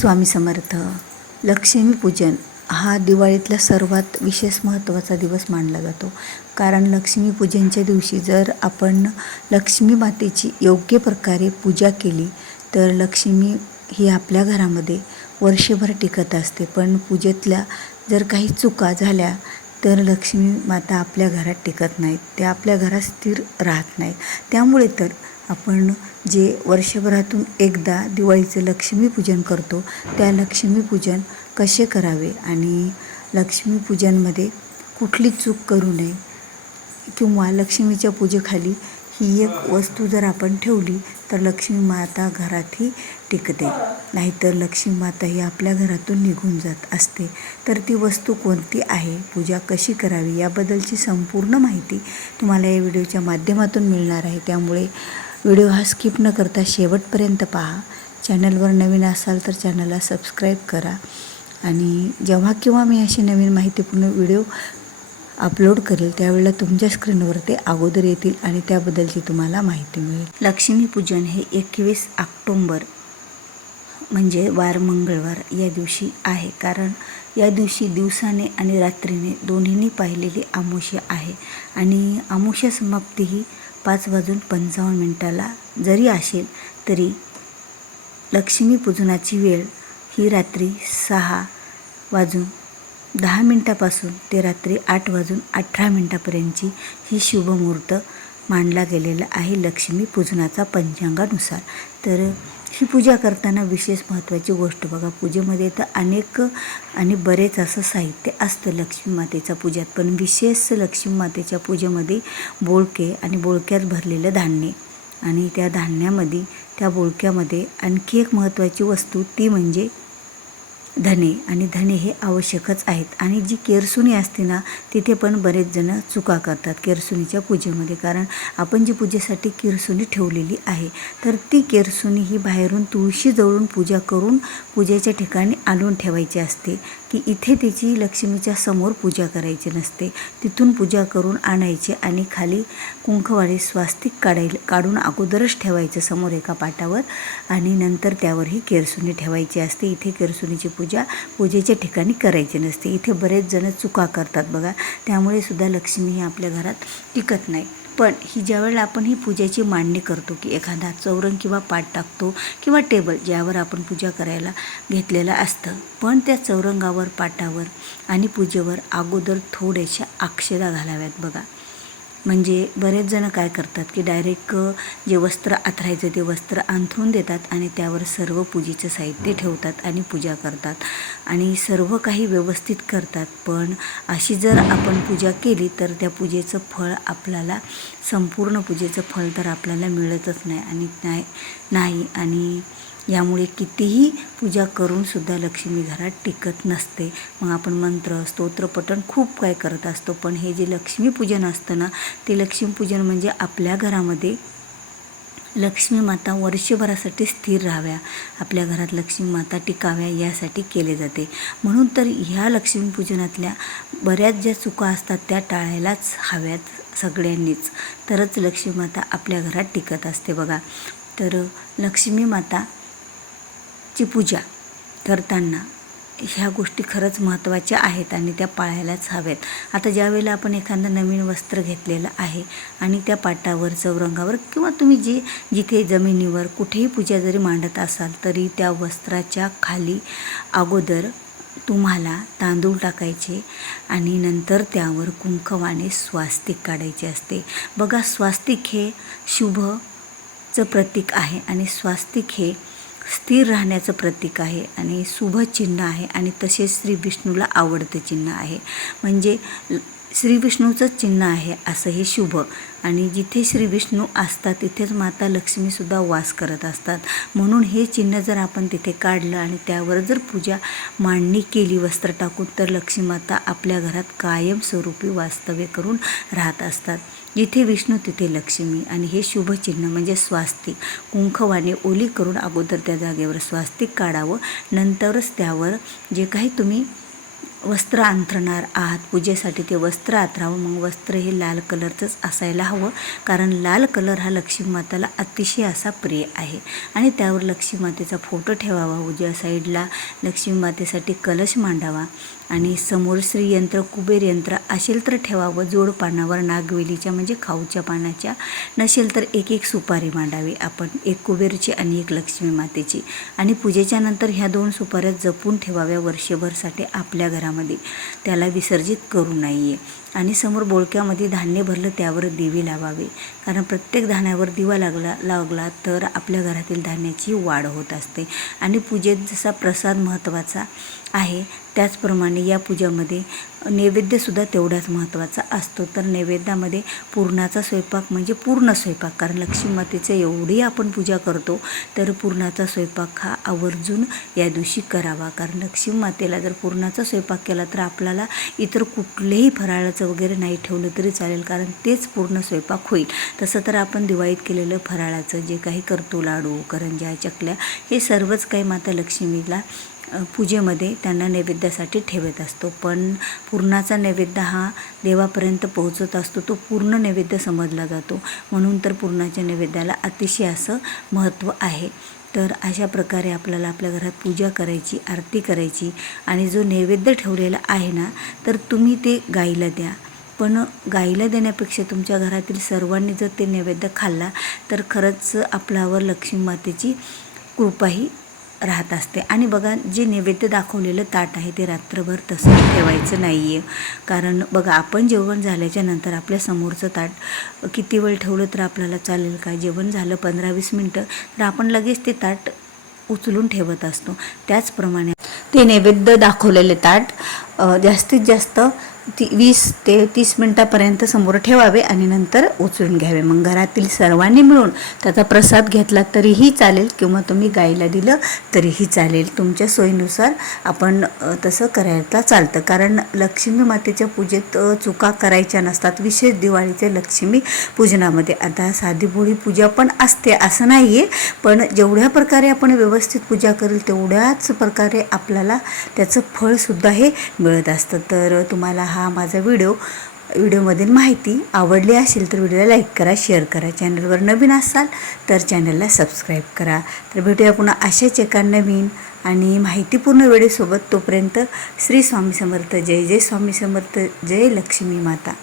स्वामी समर्थ लक्ष्मीपूजन हा दिवाळीतला सर्वात विशेष महत्त्वाचा दिवस मानला जातो. कारण लक्ष्मीपूजनच्या दिवशी जर आपण लक्ष्मी मातेची योग्य प्रकारे पूजा केली तर लक्ष्मी ही आपल्या घरामध्ये वर्षभर टिकत असते. पण पूजेतल्या जर काही चुका झाल्या तर लक्ष्मी माता आपल्या घरात टिकत नाहीत. त्या आपल्या घरात स्थिर राहत नाहीत. त्यामुळे तर आपण जे वर्षभरातून एकदा दिवाळीचं लक्ष्मीपूजन करतो त्या लक्ष्मीपूजन कसे करावे आणि लक्ष्मीपूजनमध्ये कुठली चूक करू नये किंवा लक्ष्मीच्या पूजेखाली ही एक वस्तू जर आपण ठेवली तर लक्ष्मी माता घरातही टिकते. नाहीतर लक्ष्मी माता ही आपल्या घरातून निघून जात असते. तर ती वस्तू कोणती आहे? पूजा कशी करावी? याबद्दलची संपूर्ण माहिती तुम्हाला या व्हिडिओच्या माध्यमातून मिळणार आहे. त्यामुळे व्हिडिओ हा स्किप न करता शेवटपर्यंत पहा. चॅनलवर नवीन असाल तर चॅनलला सबस्क्राईब करा आणि जेव्हा केव्हा मी अशी नवीन माहितीपूर्ण व्हिडिओ अपलोड करेल त्यावेळेला तुमच्या स्क्रीनवर ते अगोदर येतील आणि त्याबद्दलची तुम्हाला माहिती मिळेल. लक्ष्मीपूजन हे एकवीस ऑक्टोंबर म्हणजे वार मंगळवार या दिवशी आहे. कारण या दिवशी दिवसाने आणि रात्रीने दोन्हींनी पाहिलेली आमुष्य आहे. आणि आमुष्य समाप्ती ही पाच वाजून पंचावन्न मिनटाला जरी असेल तरी लक्ष्मीपूजनाची वेळ ही रात्री सहा वाजून दहा मिनटापासून ते रात्री आठ वाजून अठरा मिनटापर्यंतची ही शुभमुहूर्त मांडला गेलेला आहे लक्ष्मीपूजनाचा पंचांगानुसार. तर ही पूजा करताना विशेष महत्त्वाची गोष्ट बघा. पूजेमध्ये तर अनेक आणि बरेच असं साहित्य असतं लक्ष्मी मातेच्या पूजात. पण विशेष लक्ष्मी मातेच्या पूजेमध्ये बोळके आणि बोळक्यात भरलेलं धान्य. आणि त्या धान्यामध्ये त्या बोळक्यामध्ये आणखी एक महत्त्वाची वस्तू ती म्हणजे धने. आणि धने हे आवश्यकच आहेत. आणि जी केरसुणी असते ना तिथे पण बरेच जण चुका करतात केरसुणीच्या पूजेमध्ये. कारण आपण जी पूजेसाठी केरसुणी ठेवलेली आहे तर ती केरसुणी ही बाहेरून तुळशी जवळून पूजा करून पूजेच्या ठिकाणी आणून ठेवायची असते. की इथे तिची लक्ष्मीच्या समोर पूजा करायची नसते. तिथून पूजा करून आणायची आणि खाली कुंकवाडी स्वास्तिक काढायला काढून अगोदरच ठेवायचं समोर एका पाटावर. आणि नंतर त्यावर ही केरसुणी ठेवायची असते. इथे केरसुणीची पूजा पूजेच्या ठिकाणी करायची नसते. इथे बरेच जण चुका करतात बघा. त्यामुळे सुद्धा लक्ष्मी ही आपल्या घरात टिकत नाही. पण ही ज्यावेळेला आपण ही पूजेची मांडणी करतो की एखादा चौरंग किंवा पाट टाकतो किंवा टेबल ज्यावर आपण पूजा करायला घेतलेलं असतं पण त्या चौरंगावर पाटावर आणि पूजेवर अगोदर थोड्याशा अक्षरा घालाव्यात बघा. म्हणजे बरेच जण काय करतात की डायरेक्ट जे वस्त्र आथरायचं ते वस्त्र अंथरून देतात आणि त्यावर सर्व पूजेचं साहित्य ठेवतात आणि पूजा करतात. आणि सर्व काही व्यवस्थित करतात. पण अशी जर आपण पूजा केली तर त्या पूजेचं फळ आपल्याला संपूर्ण पूजेचं फळ तर आपल्याला मिळतच नाही आणि नाही नाही आणि यामुळे कितीही पूजा करूनसुद्धा लक्ष्मी घरात टिकत नसते. मग आपण मंत्र स्तोत्रपठण खूप काय करत असतो. पण हे जे लक्ष्मीपूजन असतं ना ते लक्ष्मीपूजन म्हणजे आपल्या घरामध्ये लक्ष्मी माता वर्षभरासाठी स्थिर राहाव्या. आपल्या घरात लक्ष्मी माता टिकाव्या यासाठी केले जाते. म्हणून तर ह्या लक्ष्मीपूजनातल्या बऱ्याच ज्या चुका असतात त्या टाळायलाच हव्यात सगळ्यांनीच. तरच लक्ष्मी माता आपल्या घरात टिकत असते बघा. तर लक्ष्मी माता ची पूजा करताना ह्या गोष्टी खरंच महत्त्वाच्या आहेत आणि त्या पाळायलाच हव्यात. आता ज्यावेळेला आपण एखादं नवीन वस्त्र घेतलेलं आहे आणि त्या पाटावर चौरंगावर किंवा तुम्ही जे जिथे जमिनीवर कुठेही पूजा जरी मांडत असाल तरी त्या वस्त्राच्या खाली अगोदर तुम्हाला तांदूळ टाकायचे आणि नंतर त्यावर कुंकवाने स्वास्तिक काढायचे असते. बघा स्वास्तिक हे शुभचं प्रतीक आहे आणि स्वास्तिक हे स्थिर राहण्याचं प्रतीक आहे आणि शुभ चिन्ह आहे आणि तसेच श्री विष्णूला आवडतं चिन्ह आहे. म्हणजे श्री विष्णूचं चिन्ह आहे असं हे शुभ. आणि जिथे श्री विष्णू असतात तिथेच माता लक्ष्मीसुद्धा वास करत असतात. म्हणून हे चिन्ह जर आपण तिथे काढलं आणि त्यावर जर पूजा मांडणी केली वस्त्र टाकून तर लक्ष्मी माता आपल्या घरात कायमस्वरूपी वास्तव्य करून राहत असतात. जिथे विष्णू तिथे लक्ष्मी आणि हे शुभचिन्ह म्हणजे स्वास्तिक. कुंखवाने ओली करून अगोदर त्या जागेवर स्वास्तिक काढावं नंतरच त्यावर जे काही तुम्ही वस्त्र अंथरणार आहात. पूजेसाठी ते वस्त्र अंथरावं मग वस्त्र हे लाल कलरचंच असायला हवं. कारण लाल कलर हा लक्ष्मी माताला अतिशय असा प्रिय आहे. आणि त्यावर लक्ष्मी मातेचा फोटो ठेवावा. उजव्या साईडला लक्ष्मी मातेसाठी कलश मांडावा. आणि समोर श्रीयंत्र कुबेर यंत्र असेल तर ठेवावं. जोड पानावर नागवेलीच्या म्हणजे खाऊच्या पानाच्या नसेल तर एक एक सुपारी मांडावी. आपण एक कुबेरची आणि एक लक्ष्मी मातेची. आणि पूजेच्या नंतर ह्या दोन सुपाऱ्या जपून ठेवाव्या. वर्षभरसाठी आपल्या घरामध्ये घरामध्ये त्याला विसर्जित करू नाही आहे आणि समोर बोळक्यामध्ये धान्य भरलं त्यावर दिवे लावावे. कारण प्रत्येक धान्यावर दिवा लागला लागला तर आपल्या घरातील धान्याची वाढ होत असते. आणि पूजेत जसा प्रसाद महत्त्वाचा आहे त्याचप्रमाणे या पूजामध्ये नैवेद्यसुद्धा तेवढाच महत्त्वाचा असतो. तर नैवेद्यामध्ये पुरणाचा स्वयंपाक म्हणजे पूर्ण स्वयंपाक. कारण लक्ष्मी मातेचं एवढी आपण पूजा करतो तर पुरणाचा स्वयंपाक हा आवर्जून या दिवशी करावा. कारण लक्ष्मी मातेला जर पुरणाचा स्वयंपाक केला तर आपल्याला इतर कुठलेही फराळाचं वगैरे नाही ठेवलं तरी चालेल कारण तेच पूर्ण स्वयंपाक होईल. तसं तर आपण दिवाळीत केलेलं फराळाचं जे काही करतो लाडू करंज्या चकल्या हे सर्वच काही माता लक्ष्मीला पूजेमध्ये त्यांना नैवेद्यासाठी ठेवत असतो. पण पूर्णाचा नैवेद्य हा देवापर्यंत पोहोचत असतो तो पूर्ण नैवेद्य समजला जातो. म्हणून तर पूर्णाच्या नैवेद्याला अतिशय असं महत्त्व आहे. तर अशा प्रकारे आपल्याला आपल्या घरात पूजा करायची आरती करायची आणि जो नैवेद्य ठेवलेला आहे ना तर तुम्ही ते गाईला द्या. पण गाईला देण्यापेक्षा तुमच्या घरातील सर्वांनी जर ते नैवेद्य खाल्ला तर खरंच आपल्यावर लक्ष्मी मातेची कृपाही राहत असते. आणि बघा जे नैवेद्य दाखवलेलं ताट आहे ते रात्रभर तसं ठेवायचं नाही आहे कारण बघा आपण जेवण झाल्याच्यानंतर आपल्या समोरचं ताट किती वेळ ठेवलं तर आपल्याला चालेल का जेवण झालं पंधरा वीस मिनटं तर आपण लगेच ते ताट उचलून ठेवत असतो. त्याचप्रमाणे ते नैवेद्य दाखवलेले ताट जास्तीत जास्त ती वीस ते तीस मिनटापर्यंत समोर ठेवावे आणि नंतर उचलून घ्यावे. मग घरातील सर्वांनी मिळून त्याचा प्रसाद घेतला तरीही चालेल किंवा तुम्ही गाईला दिलं तरीही चालेल. तुमच्या सोयीनुसार आपण तसं करायला चालतं. कारण लक्ष्मी मातेच्या पूजेत चुका करायच्या नसतात. विशेष दिवाळीच्या लक्ष्मी पूजनामध्ये. आता साधी भोळी पूजा पण असते असं नाही आहे पण जेवढ्या प्रकारे आपण व्यवस्थित पूजा करेल तेवढ्याच प्रकारे आपल्याला त्याचं फळसुद्धा हे मिळत असतं. तर तुम्हाला हा हा माझा व्हिडिओ. व्हिडिओमधील माहिती आवडली असेल तर व्हिडिओला लाईक करा शेअर करा. चॅनलवर नवीन असाल तर चॅनलला सबस्क्राईब करा. तर भेटूया पुन्हा अशाच एका नवीन आणि माहितीपूर्ण व्हिडिओसोबत. तोपर्यंत श्री स्वामी समर्थ. जय जय स्वामी समर्थ. जय लक्ष्मी माता.